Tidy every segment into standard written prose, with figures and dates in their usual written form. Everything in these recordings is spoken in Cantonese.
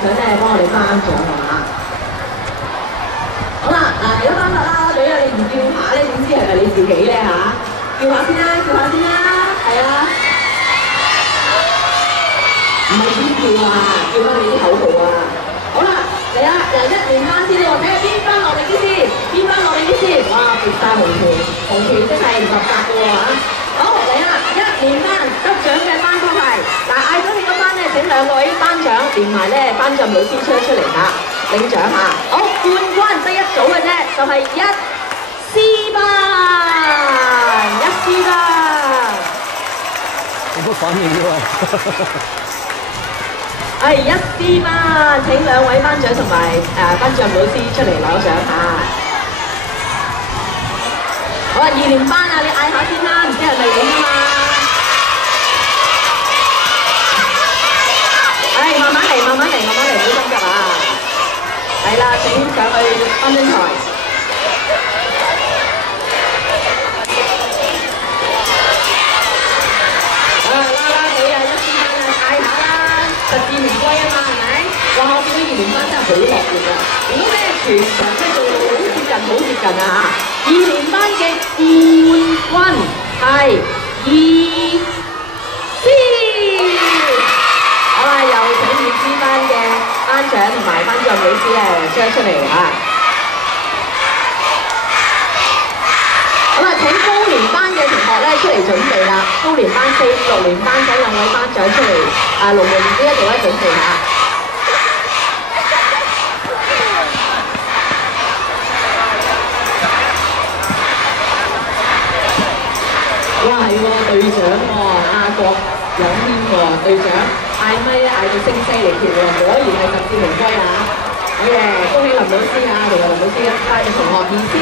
想咧幫我哋頒獎係嘛？好啦，嗱，有頒發啦，女啊你唔叫下咧，點知係咪你自己咧嚇？叫下先啦，叫下先啦，係啊，唔係點叫啊？叫翻你啲口號啊！好啦，嚟啦，嗱一連翻先喎，睇下邊班落力啲先，邊班落力啲先，哇，別晒紅旗，紅旗真係唔合格嘅喎嚇！好嚟啦，一連班得獎嘅班歌係，嗱嗌咗你嗰班咧，請兩位班長連埋咧班長老師出嚟嚇，領獎嚇。好，冠軍得一組嘅啫，就係一 C 班，一 C 班。冇乜反應嘅喎。係一 C 班，請兩位班長同埋班長老師出嚟攞獎嚇。好啊，二連班啊，你嗌下先啦，唔知係咪你啊嘛？係慢慢嚟，慢慢嚟，慢慢嚟，唔好心急啊！係啦，請上去頒獎台。啦你啊，一 C 班啊，嗌下啦，實至名歸啊嘛，係咪？哇！我見到二連班真係好落力啊！如果咧全場即係做到好接近，好接近啊！二連班嘅冠軍係2 C。好啦，有請2 C 班嘅班長同埋班長老師咧將出嚟嚇。好啦，請高年班嘅同學咧出嚟準備啦。高年班4、6年班請兩位班長出嚟龍門呢一度咧準備下。哇係喎，隊長喎，阿郭有謙喎，隊長嗌咪咧嗌到聲嘶力竭喎，果然係實至名歸啊！好嘅，恭喜林老師啊，同埋林老師帶嘅同學2 C。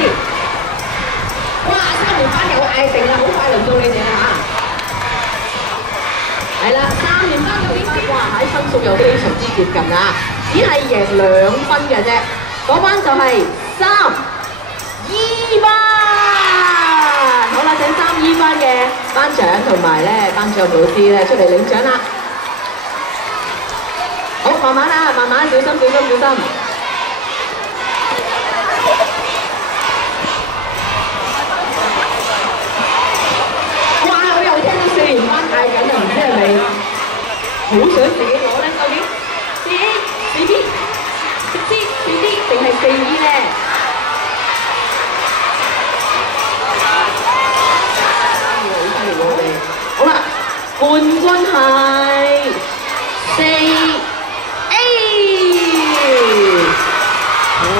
哇！3連班又嗌定啦，好快輪到你哋啦嚇！係啦，3連班究竟哇喺分數又非常之接近啊，只係贏2分嘅啫。嗰班就係3 E 班。好啦，請3 E 班嘅班長同埋咧班長老師咧出嚟領獎啦。好，慢慢啦，慢慢，小心，小心，小心。哇！我又聽到4連班嗌緊啊，唔知係咪好想自己攞咧？究竟4 D、4 D 定係4 E 咧？好啦，冠軍係4 A。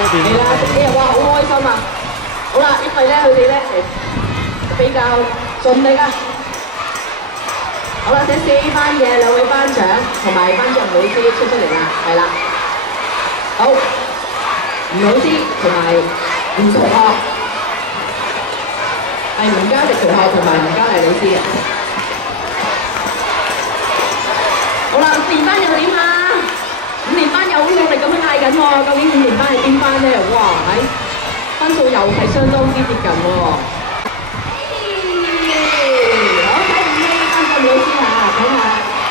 係啦，今日哇好開心啊！好啦，因為咧佢哋咧比較盡力啊。好啦，請4班嘅兩位班長同埋班長老師出嚟啦，係啦。好，吳老師同埋吳同學，係吳嘉迪同學同埋吳嘉麗老師啊。好啦，5連班又點啊？5連班又好努力咁樣嗌緊喎，究竟5連班係邊班咧？哇，分數又係相當之接近喎。好，睇5 A 班長老師嚇，睇下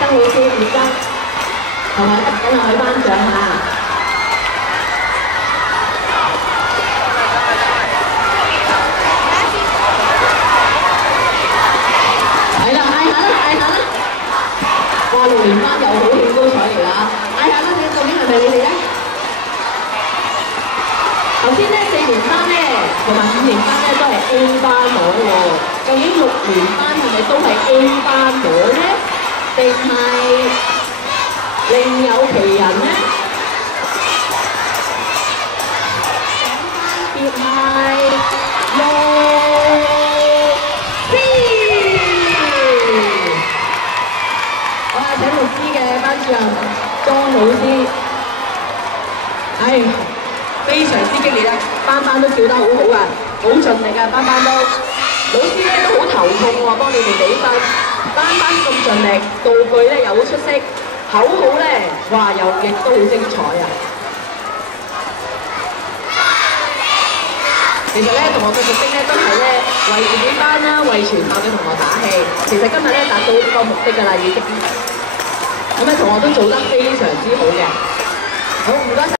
曾老師吳生同埋等下佢班長嚇。係啦，嗌下啦，嗌下啦！哇，6連班又好興高采烈啦！嗌下啦，你究竟係咪你哋咧？頭先咧4連班咧同埋5連班咧都係 A 班攞喎，究竟6連班係咪都係 A 班攞咧？定係另有其人咧？別係6 C。好啦，請6 C 嘅班主任莊老師，非常之激烈啊！班班都跳得好好啊，好盡力啊，班班都。老師咧都好頭痛喎，幫你哋比分。班班咁盡力，道具咧又好出色，口號咧哇又亦都好精彩啊！其實咧，同學嘅目的咧都係咧為自己班啦，為全校嘅同學打氣。其實今日咧達到呢個目的㗎啦，已經。咁咧同學都做得非常之好嘅。好，唔該晒。